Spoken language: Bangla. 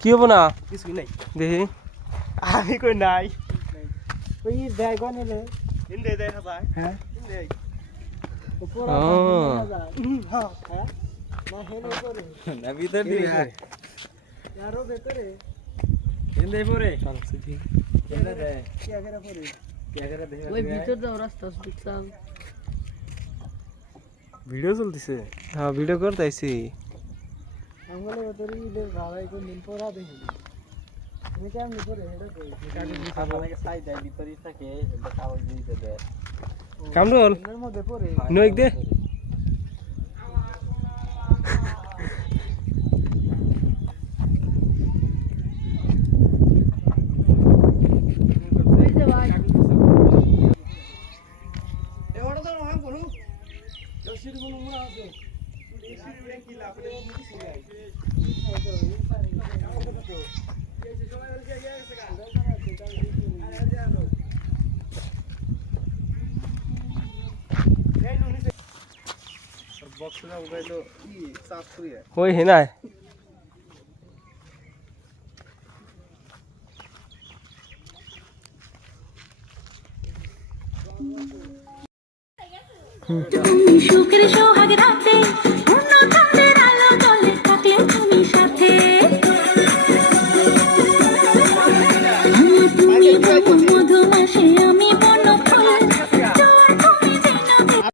কি হবো না কিছুই নাই দেখি আমি কই নাই ওই দেয় গনেলে ইন্দে দেখা যায় হ্যাঁ ইন্দে উপরা ও। দেখা যায় হ্যাঁ হ্যাঁ না হেলে করে না ভিতর দিবি আরো ভেতরে এন্ডাই পরে এন্ডা দে কি আগেরা পরে কি আগে দে ওই ভিতর দাও রাস্তা দেখছাম ভিডিও চলতেছে হ্যাঁ ভিডিও করতেছি আমগলে ভেতরে ইদের ভাড়াই কোন দিন পড়া দেখি তুমি কেমন করে হেডা কই আমাকে সাই দেয় ভিতরই থাকে এটা কাগজ দিয়ে দে কামরুল এর মধ্যে পড়ে নইক দে ওই যে ভাই এবারে তো নাম করু দশির গুলো মুড়া আছে কি লাভ রে কিছু নাই বক্স না উঠাইলো ই সাফ করিয়া ওই হেনায় সুখের সোহাগ রাত